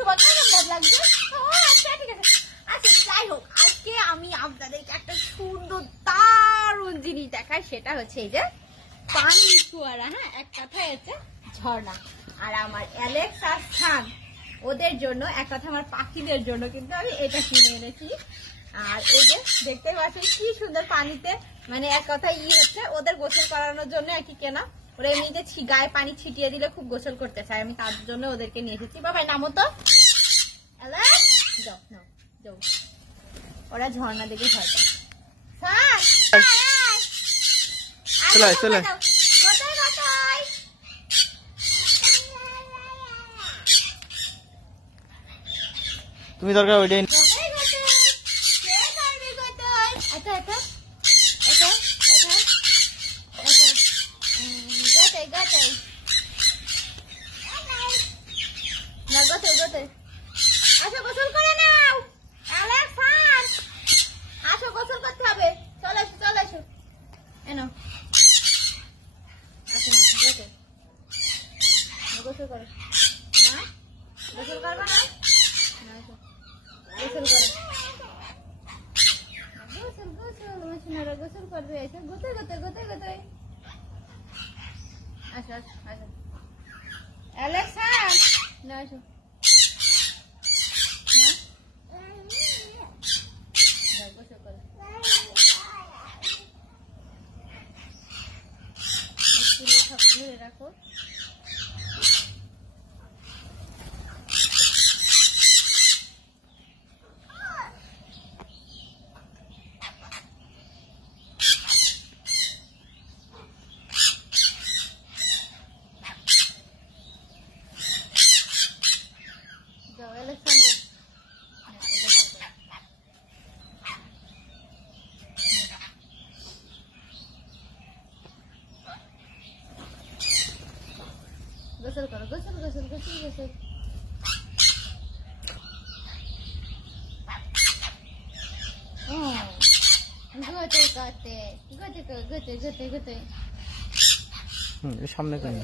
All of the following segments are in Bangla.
তোমার কেমন ভাব লাগছে? আচ্ছা ঠিক আছে। আচ্ছা যাই হোক, আজকে আমি আপনাদেরকে একটা সুন্দর দারুণ জিনিস দেখাই, সেটা হচ্ছে এই যে পানি ফোয়ারা। হ্যাঁ, এক কথায় হচ্ছে ঝর্ণা। আর আমার অ্যালেক্স আর সান ওদের জন্য, এক কথা আমার পাখিদের জন্য কিন্তু আমি এটা কিনে এনেছি। আর এই যে দেখতে পাচ্ছেন কি সুন্দর পানিতে, মানে এক কথায় হচ্ছে ওদের গোসল করানোর জন্য আর কি কেনা। ওরা এমনিতে গায়ে পানি ছিটিয়ে দিলে খুব গোসল করতে চায়, আমি তার জন্য ওদেরকে নিয়ে এসেছি। বাবাই নামো তো, যাও নাও যাও। ওরা ঝর্ণা দেখে ভয় পায়। চলে তুমি দরকার ওইটাই। আসো গোসল করে নাও, আসো গোসল করতে হবে। চলে আসো চলে আসো, এনো আসো গোসল করো না, গোসল করবা না, গোসল করো, গোসল গোসল মশিনারা গোসল করবে। এসে গোতে গোতে গোতে গোতে আসো আসো আসো অ্যালেক্স, না আসো না, গোসল করো। স্কুলের খাবার ধরে রাখো। গোসল করো, গোসল গোসল গোসল গোসল। গোতে গোতে গোতে গোতে গোতে গোতে সামনে কেন?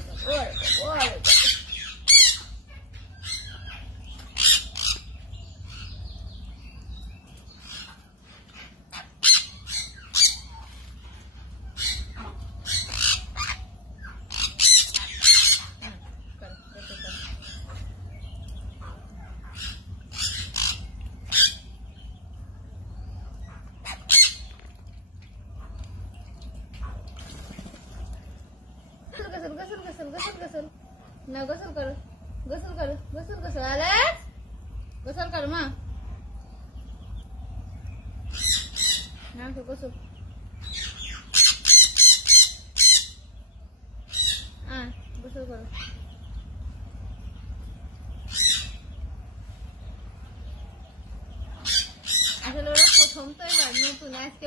গোসল গোসল গোসল গোসল গোসল না, গোসল করো গোসল করো গোসল গোসল। অ্যালেক্স গোসল করো মা, না গোসল। গোসল করো। আসলে ওরা প্রথম তো এবার নতুন আজকে